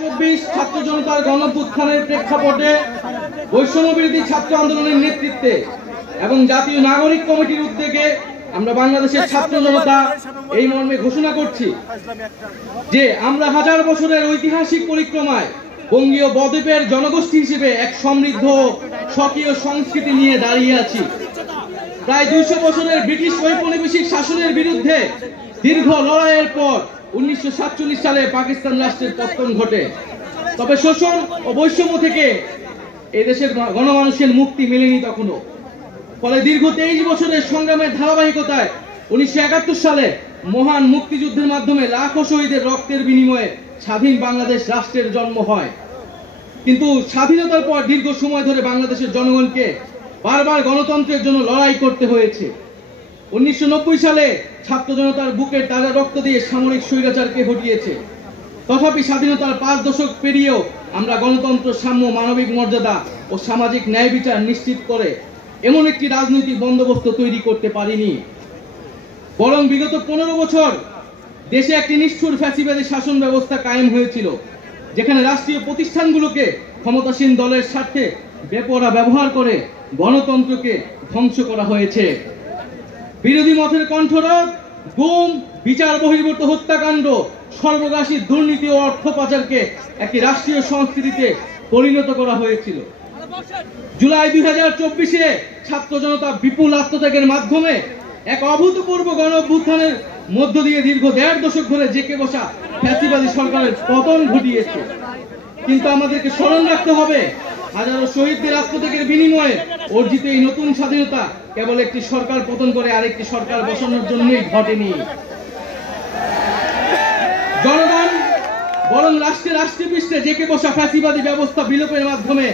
2024 ছাত্র জনতার গণঅভ্যুত্থানের প্রেক্ষাপটে বৈষম্য বিরোধী ছাত্র আন্দোলনের নেতৃত্বে এবং জাতীয় নাগরিক কমিটির উদ্যোগে আমরা বাংলাদেশের ছাত্র জনতা এই মর্মে ঘোষণা করছি যে আমরা হাজার বছরের ঐতিহাসিক পরিক্রমায় বঙ্গীয় বদ্বীপের জনগোষ্ঠী হিসেবে এক সমৃদ্ধ স্বকীয় সংস্কৃতি নিয়ে দাঁড়িয়ে আছি। প্রায় 200 বছরের ব্রিটিশ ঔপনিবেশিক শাসনের বিরুদ্ধে দীর্ঘ লড়াইয়ের পর 1947 সালে পাকিস্তান রাষ্ট্রের পতন ঘটে। তবে শোষণ ও বৈষম্য থেকে এই দেশের গণমানুষের মুক্তি মেলেনি তখনো। ফলে দীর্ঘ 23 বছরের সংগ্রামের ধারাবাহিকতায় 1971 সালে মহান মুক্তিযুদ্ধের মাধ্যমে লাখো শহীদের রক্তের বিনিময়ে স্বাধীন বাংলাদেশ রাষ্ট্রের জন্ম হয়। কিন্তু স্বাধীনতার পর দীর্ঘ সময় ধরে বাংলাদেশের জনগণকে বারবার গণতন্ত্রের জন্য লড়াই করতে হয়েছে। 1990 সালে ছাত্র জনতার বুকের তাজা রক্ত দিয়ে সামরিক স্বৈরাচারকে হটিয়েছে। তথাপি স্বাধীনতার 5 দশক পেরিয়েও আমরা গণতন্ত্র, সাম্য, মানবিক মর্যাদা ও সামাজিক ন্যায় বিচার নিশ্চিত করে এমন একটি রাজনৈতিক বন্দোবস্ত তৈরি করতে পারিনি। বরং বিগত 15 বছর দেশে একটি নিষ্ঠুর ফ্যাসিবাদী শাসন ব্যবস্থা কায়েম হয়েছিল, যেখানে রাষ্ট্রীয় প্রতিষ্ঠানগুলোকে ক্ষমতাসীন দলের স্বার্থে বেপরোয়া ব্যবহার করে গণতন্ত্রকে ধ্বংস করা হয়েছে। বিরোধী মতের কণ্ঠরোধ, গুম, বিচার বহির্ভূত হত্যাকাণ্ড, সর্বগ্রাসী দুর্নীতি ও অর্থ পাচারকে একটি রাষ্ট্রীয় সংস্কৃতিতে পরিণত করা হয়েছিল। জুলাই 2024-এ ছাত্র জনতা বিপুল আত্মত্যাগের মাধ্যমে এক অভূতপূর্ব গণঅভ্যুত্থানের মধ্য দিয়ে দীর্ঘ 1.5 দশক ধরে জেঁকে বসা ফ্যাসিবাদী সরকারের পতন ঘটিয়েছে। কিন্তু আমাদেরকে স্মরণ রাখতে হবে, হাজারো শহীদদের আত্মত্যাগের বিনিময়ে অর্জিত এই নতুন স্বাধীনতা কেবল একটি সরকার পতন করে আরেকটি সরকার বসানোর জন্যই ঘটেনি। জনগণ বরং রাষ্ট্রীয় পৃষ্ঠে জেঁকে বসা ফ্যাসিবাদী ব্যবস্থা বিলোপের মাধ্যমে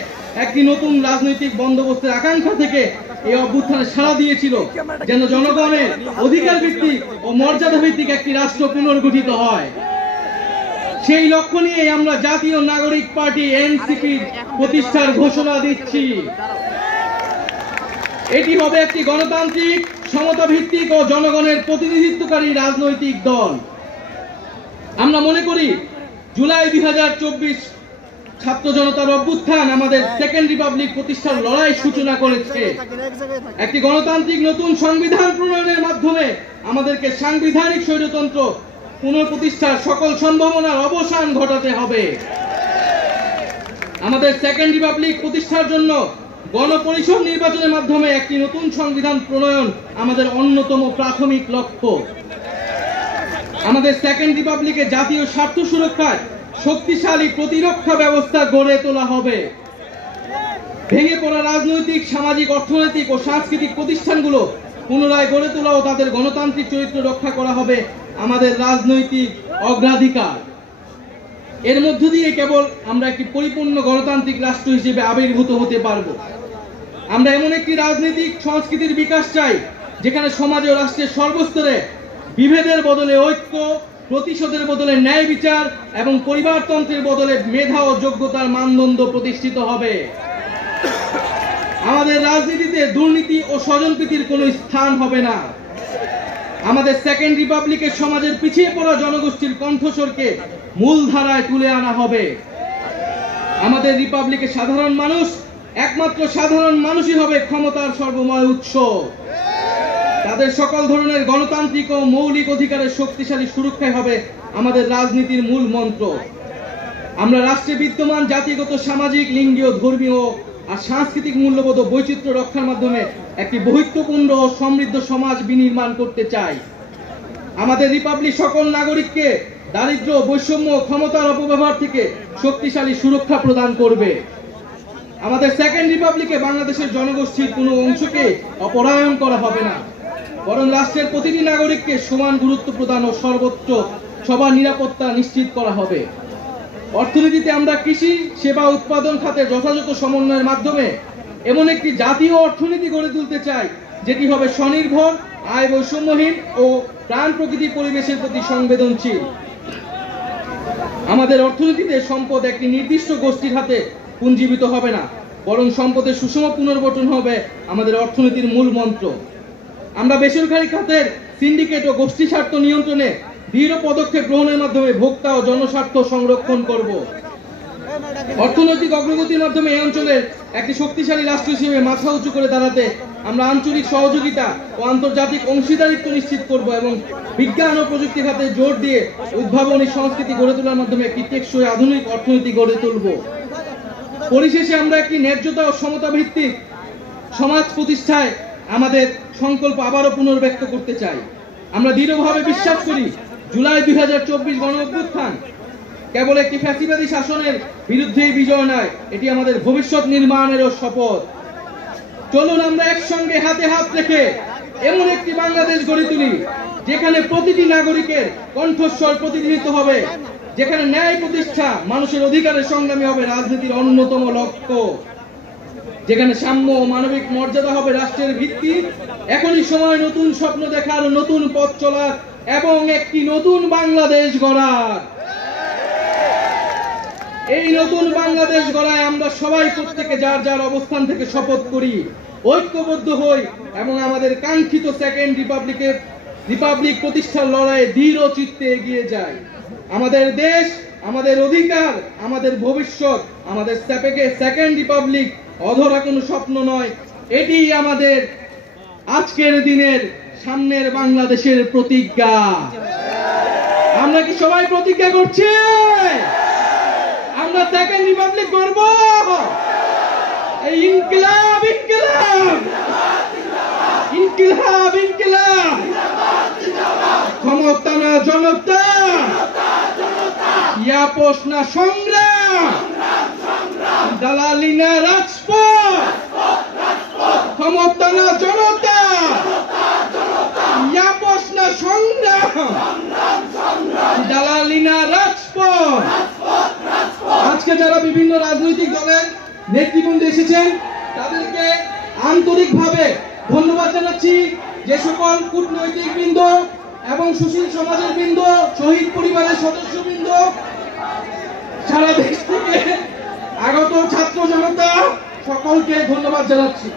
একটি নতুন রাজনৈতিক বন্দোবস্তের আকাঙ্ক্ষা থেকে এই অভ্যুত্থানে সাড়া দিয়েছিল, যেন জনগণের অধিকার ভিত্তিক ও মর্যাদা ভিত্তিক একটি রাষ্ট্র পুনর্গঠিত হয়। সেই লক্ষ্য নিয়ে আমরা জাতীয় নাগরিক পার্টি এনসিপির প্রতিষ্ঠার ঘোষণা দিচ্ছি। এটি হবে একটি গণতান্ত্রিক, সমতা ভিত্তিক ও জনগণের প্রতিনিধিত্বকারী রাজনৈতিক দল। আমরা মনে করি জুলাই 2024 ছাত্র জনতার অভ্যুত্থান আমাদের সেকেন্ড রিপাবলিক প্রতিষ্ঠার লড়াই সূচনা করেছে। একটি গণতান্ত্রিক নতুন সংবিধান প্রণয়নের মাধ্যমে আমাদেরকে সাংবিধানিক স্বৈরতন্ত্র পুনঃপ্রতিষ্ঠার সকল সম্ভাবনার অবসান ঘটাতে হবে। আমাদের সেকেন্ড রিপাবলিক প্রতিষ্ঠার জন্য গণপরিষদ নির্বাচনের মাধ্যমে একটি নতুন সংবিধান প্রণয়ন আমাদের অন্যতম প্রাথমিক লক্ষ্য। আমাদের সেকেন্ড রিপাবলিকে জাতীয় স্বার্থ সুরক্ষায় শক্তিশালী প্রতিরক্ষা ব্যবস্থা গড়ে তোলা হবে। ভেঙে পড়া রাজনৈতিক, সামাজিক, অর্থনৈতিক ও সাংস্কৃতিক প্রতিষ্ঠানগুলো পুনরায় গড়ে তোলা ও তাদের গণতান্ত্রিক চরিত্র রক্ষা করা হবে আমাদের রাজনৈতিক অগ্রাধিকার। এর মধ্য দিয়ে কেবল আমরা একটি পরিপূর্ণ গণতান্ত্রিক রাষ্ট্র হিসেবে আবির্ভূত হতে পারব। আমরা এমন একটি রাজনৈতিক সংস্কৃতির বিকাশ চাই, যেখানে সমাজ ও রাষ্ট্রের সর্বস্তরে বিভেদের বদলে ঐক্য, প্রতিশোধের বদলে ন্যায় বিচার এবং পরিবারতন্ত্রের বদলে মেধা ও যোগ্যতার মানদণ্ড প্রতিষ্ঠিত হবে। আমাদের রাজনীতিতে দুর্নীতি ও স্বজনপ্রীতির কোনো স্থান হবে না। আমাদের সেকেন্ড রিপাবলিকের সমাজের পিছিয়ে পড়া জনগোষ্ঠীর কণ্ঠস্বরকে মূলধারায় তুলে আনা হবে। আমাদের রিপাবলিকের সাধারণ মানুষ, একমাত্র সাধারণ মানুষই হবে ক্ষমতার সর্বময় উৎস। তাদের সকল ধরনের গণতান্ত্রিক ও মৌলিক অধিকারের শক্তিশালী সুরক্ষাই হবে আমাদের রাজনীতির মূল মন্ত্র। আমরা রাষ্ট্রে বিদ্যমান জাতিগত, সামাজিক, লিঙ্গীয়, ধর্মীয় আর সাংস্কৃতিক মূল্যবোধ ও বৈচিত্র্য রক্ষার মাধ্যমে একটি বৈচিত্র্যপূর্ণ ও সমৃদ্ধ সমাজ বিনির্মাণ করতে চাই। আমাদের রিপাবলিক সকল নাগরিককে দারিদ্র্য, বৈষম্য, ক্ষমতার অপব্যবহার থেকে শক্তিশালী সুরক্ষা প্রদান করবে। আমাদের সেকেন্ড রিপাবলিকে বাংলাদেশের জনগোষ্ঠীর কোনো অংশকে অপরায়ণ করা হবে না, বরং রাষ্ট্রের প্রতিটি নাগরিককে সমান গুরুত্ব প্রদান ও সর্বোচ্চ সবার নিরাপত্তা নিশ্চিত করা হবে। অর্থনীতিতে আমরা কৃষি, সেবা, উৎপাদন খাতে যথাযথ সমন্বয়ের মাধ্যমে এমন একটি জাতীয় অর্থনীতি গড়ে তুলতে চাই, যেটি হবে স্বনির্ভর, আয় বৈষম্যহীন ও প্রাণ প্রকৃতি পরিবেশের প্রতি সংবেদনশীল। আমাদের অর্থনীতিতে সম্পদ একটি নির্দিষ্ট গোষ্ঠীর হাতে পুঞ্জীবিত হবে না, বরং সম্পদের সুষম পুনর্বণ্টন হবে আমাদের অর্থনীতির মূল মন্ত্র। আমরা বেসরকারি খাতের সিন্ডিকেট ও গোষ্ঠী স্বার্থ নিয়ন্ত্রণে দৃঢ় পদক্ষেপ গ্রহণের মাধ্যমে ভোক্তা ও জনস্বার্থ সংরক্ষণ করব। অর্থনৈতিক অগ্রগতির মাধ্যমে এই অঞ্চলের একটি শক্তিশালী রাষ্ট্র হিসেবে মাথা উঁচু করে দাঁড়াতে আমরা আঞ্চলিক সহযোগিতা ও আন্তর্জাতিক অংশীদারিত্ব নিশ্চিত করব এবং বিজ্ঞান ও প্রযুক্তি খাতে জোর দিয়ে উদ্ভাবনী সংস্কৃতি গড়ে তোলার মাধ্যমে একটি টেকসই আধুনিক অর্থনীতি গড়ে তুলব। পরিশেষে আমরা একটি ন্যায্যতা ও সমতা ভিত্তিক সমাজ প্রতিষ্ঠায় আমাদের সংকল্প আবারও পুনর্ব্যক্ত করতে চাই। আমরা দৃঢ়ভাবে বিশ্বাস করি জুলাই 2024 গণ অভ্যুত্থান কেবল একটি ফ্যাসিবাদী শাসনের বিরুদ্ধেই বিজয় নয়, এটি আমাদের ভবিষ্যৎ নির্মাণেরও শপথ। চলুন আমরা একসঙ্গে হাতে হাত রেখে এমন একটি বাংলাদেশ গড়ে তুলি যেখানে প্রতিটি নাগরিকের কণ্ঠস্বর প্রতিনিধিত্ব হবে, যেখানে ন্যায় প্রতিষ্ঠা মানুষের অধিকারের সংগ্রামী হবে রাজনীতির অন্যতম লক্ষ্য, যেখানে সাম্য ও মানবিক মর্যাদা হবে রাষ্ট্রের ভিত্তি। এখনই সময় নতুন স্বপ্ন দেখার, নতুন পথ চলার এবং একটি নতুন বাংলাদেশ গড়ার। এই নতুন বাংলাদেশ গড়ায় আমরা সবাই প্রত্যেকে যার যার অবস্থান থেকে শপথ করি, ঐক্যবদ্ধ হই এবং আমাদের কাঙ্ক্ষিত সেকেন্ড রিপাবলিক প্রতিষ্ঠার লড়াইয়ে দৃঢ় চিত্তে এগিয়ে যাই। আমাদের দেশ, আমাদের অধিকার, আমাদের ভবিষ্যৎ, আমাদের সেকেন্ড রিপাবলিক অধরা কোনো স্বপ্ন নয়, এটি আমাদের আজকের দিনের সামনের বাংলাদেশের প্রতিজ্ঞা। আমরা কি সবাই প্রতিজ্ঞা করছি আমরা সেকেন্ড রিপাবলিক গড়ব? এই ইনকিলাব ইনকিলাব ইনকিলাব ইনকিলাব, ক্ষমতা না জনতা, ইয়াপস না সংগ্রাম, দালালি না রাজপথ, ক্ষমতা না জনতা, ইয়াপস না সংগ্রাম, দালালি না রাজপথ। আজকে যারা বিভিন্ন রাজনৈতিক দলের নেতৃবৃন্দ এসেছেন তাদেরকে আন্তরিকভাবে ধন্যবাদ জানাচ্ছি। যে সকল কূটনৈতিক বৃন্দ এবং সুশীল সমাজের বৃন্দ, শহীদ পরিবারের সদস্যবৃন্দ, সারা দেশ থেকে আগত ছাত্র জনতা, সকলকে ধন্যবাদ জানাচ্ছি।